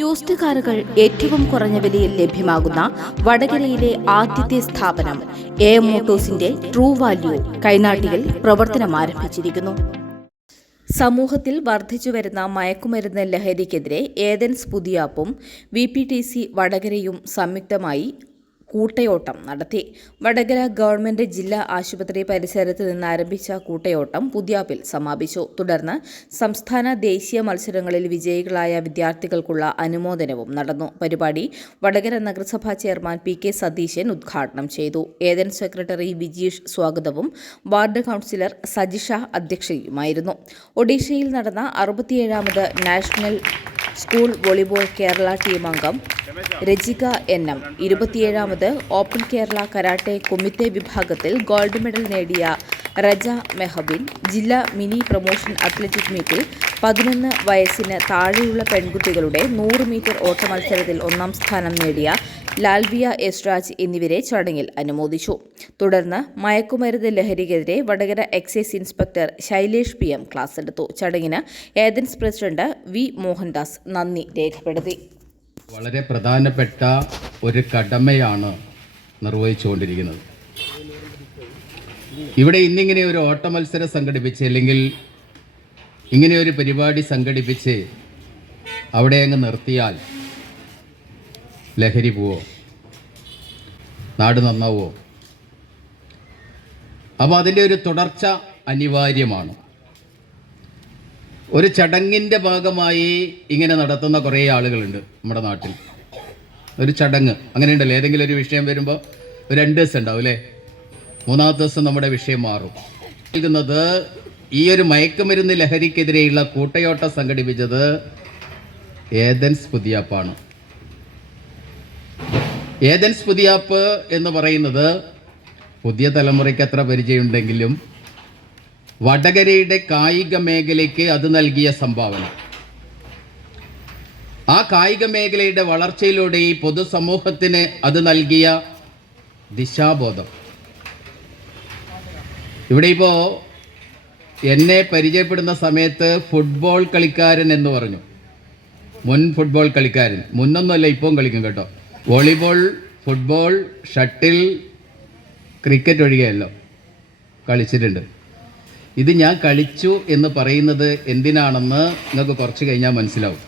Used കാറുകൾ ഏറ്റവും കുറഞ്ഞ വിലയിൽ ലഭ്യമാകുന്ന വടകരയിലെ ആദ്യത്തെ സ്ഥാപനം എ മോട്ടോഴ്സിന്റെ ട്രൂ വാല്യൂ കൈനാട്ടിയിൽ പ്രവർത്തനം ആരംഭിച്ചിരിക്കുന്നു. സമൂഹത്തിൽ വർദ്ധിച്ചുവരുന്ന മയക്കുമരുന്ന് ലഹരിക്കെതിരെ ഏതൻസ് പുതിയാപ്പും VPTC വടകരയും സംയുക്തമായി കൂട്ടയോട്ടം നടത്തി. വടകര ഗവൺമെന്റ് ജില്ലാ ആശുപത്രി പരിസരത്ത് നിന്ന് ആരംഭിച്ച കൂട്ടയോട്ടം പുതിയാപ്പിൽ സമാപിച്ചു. തുടർന്ന് സംസ്ഥാന ദേശീയ മത്സരങ്ങളിൽ വിജയികളായ വിദ്യാർത്ഥികൾക്കുള്ള അനുമോദനവും നടന്നു. പരിപാടി വടകര നഗരസഭാ ചെയർമാൻ PK സതീശൻ ഉദ്ഘാടനം ചെയ്തു. ഏതൻസ് സെക്രട്ടറി വിജീഷ് സ്വാഗതവും വാർഡ് കൗൺസിലർ സജിഷ അധ്യക്ഷയുമായിരുന്നു. ഒഡീഷയിൽ നടന്ന 67ാമത് national school volleyball Kerala team അംഗം രജിക NM, 27ാമത് ഓപ്പൺ കേരള കരാട്ടെ കുമിത്തെ വിഭാഗത്തിൽ ഗോൾഡ് മെഡൽ നേടിയ റജ മെഹബിൻ, ജില്ലാ മിനി പ്രൊമോഷൻ അത്ലറ്റിക് മീറ്റിൽ 11 വയസ്സിന് താഴെയുള്ള പെൺകുട്ടികളുടെ 100 മീറ്റർ ഓട്ട മത്സരത്തിൽ 1ാം സ്ഥാനം നേടിയ ലാൽവിയ എസ് രാജ് എന്നിവരെ ചടങ്ങിൽ അനുമോദിച്ചു. തുടർന്ന് മയക്കുമരുന്ന് ലഹരിക്കെതിരെ Vadakara excise inspector Shailesh PM class എടുത്തു. ചടങ്ങിന് ഏതൻസ് പ്രസിഡന്റ് V മോഹൻദാസ് നന്ദി രേഖപ്പെടുത്തി. വളരെ പ്രധാനപ്പെട്ട ഒരു കടമയാണ് നിർവഹിച്ചുകൊണ്ടിരിക്കുന്നത്. ഇവിടെ ഇന്നിങ്ങനെ ഒരു ഓട്ട മത്സരം സംഘടിപ്പിച്ച് അല്ലെങ്കിൽ ഇങ്ങനെ ഒരു പരിപാടി സംഘടിപ്പിച്ച് അവിടെ അങ്ങ് നിർത്തിയാൽ ലഹരി പോവോ? നാട് നന്നാവോ? അപ്പോൾ അതിൻ്റെ ഒരു തുടർച്ച അനിവാര്യമാണ്. ഒരു ചടങ്ങിൻ്റെ ഭാഗമായി ഇങ്ങനെ നടത്തുന്ന കുറേ ആളുകളുണ്ട് നമ്മുടെ നാട്ടിൽ. ഒരു ചടങ്ങ് അങ്ങനെയുണ്ടല്ലോ, ഏതെങ്കിലും ഒരു വിഷയം വരുമ്പോൾ ഒരു 2 ദിവസം ഉണ്ടാവും അല്ലേ, 3ാമത്തെ ദിവസം നമ്മുടെ വിഷയം മാറും. നൽകുന്നത് ഈ ഒരു മയക്കുമരുന്ന് ലഹരിക്കെതിരെയുള്ള കൂട്ടയോട്ടം സംഘടിപ്പിച്ചത് ഏതൻസ് പുതിയാപ്പാണ്. ഏതൻസ് പുതിയാപ്പ് എന്ന് പറയുന്നത് പുതിയ തലമുറയ്ക്ക് അത്ര പരിചയമുണ്ടെങ്കിലും വടകരയുടെ കായിക മേഖലയ്ക്ക് അത് നൽകിയ സംഭാവന, ആ കായിക മേഖലയുടെ വളർച്ചയിലൂടെ ഈ പൊതുസമൂഹത്തിന് അത് നൽകിയ ദിശാബോധം. ഇവിടെ ഇപ്പോൾ എന്നെ പരിചയപ്പെടുന്ന സമയത്ത് ഫുട്ബോൾ കളിക്കാരൻ എന്ന് പറഞ്ഞു. മുൻ ഫുട്ബോൾ കളിക്കാരൻ, മുന്നൊന്നുമല്ല, ഇപ്പം കളിക്കും കേട്ടോ. വോളിബോൾ, ഫുട്ബോൾ, ഷട്ടിൽ, ക്രിക്കറ്റ് ഒഴികെയല്ലോ കളിച്ചിട്ടുണ്ട്. ഇത് ഞാൻ കളിച്ചു എന്ന് പറയുന്നത് എന്തിനാണെന്ന് നിങ്ങൾക്ക് കുറച്ച് കഴിഞ്ഞാൽ മനസ്സിലാവും.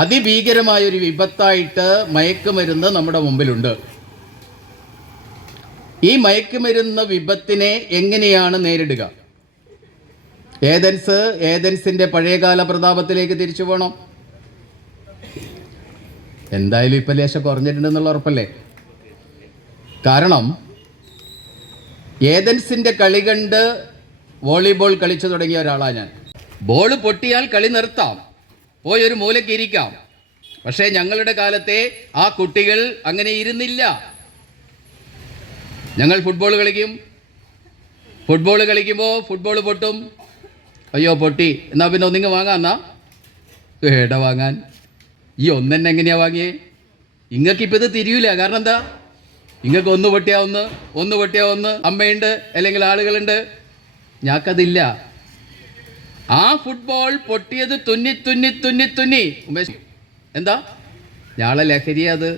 അതിഭീകരമായൊരു വിപത്തായിട്ട് മയക്കുമരുന്ന് നമ്മുടെ മുമ്പിലുണ്ട്. ഈ മയക്കുമരുന്ന് വിപത്തിനെ എങ്ങനെയാണ് നേരിടുക? ഏതൻസിൻ്റെ പഴയകാല പ്രതാപത്തിലേക്ക് തിരിച്ചു പോകണം. എന്തായാലും ഇപ്പം ലേശം കുറഞ്ഞിട്ടുണ്ടെന്നുള്ള ഉറപ്പല്ലേ? കാരണം ഏതൻസിൻ്റെ കളി കണ്ട് വോളിബോൾ കളിച്ചു തുടങ്ങിയ ഒരാളാണ് ഞാൻ. ബോൾ പൊട്ടിയാൽ കളി നിർത്താം, പോയി ഒരു മൂലയ്ക്ക് ഇരിക്കാം. പക്ഷേ ഞങ്ങളുടെ കാലത്തെ ആ കുട്ടികൾ അങ്ങനെ ഇരുന്നില്ല. ഞങ്ങൾ ഫുട്ബോൾ കളിക്കും. ഫുട്ബോൾ കളിക്കുമ്പോൾ ഫുട്ബോൾ പൊട്ടും. അയ്യോ പൊട്ടി, എന്നാൽ പിന്നെ ഒന്നിങ്ങ് വാങ്ങാന്നാ. ഏട വാങ്ങാൻ? ഈ ഒന്നെന്നെ എങ്ങനെയാണ് വാങ്ങിയേ? ഇങ്ങക്കിപ്പോൾ ഇത് തിരിയൂല. കാരണം എന്താ? ഇങ്ങൾക്ക് ഒന്ന് പൊട്ടിയാ ഒന്ന്, അമ്മയുണ്ട് അല്ലെങ്കിൽ ആളുകളുണ്ട്. ഞങ്ങൾക്കതില്ല. ആ ഫുട്ബോൾ പൊട്ടിയത് തുന്നി ഉമേഷ് എന്താ? ഞാളെ ലഹരി അത്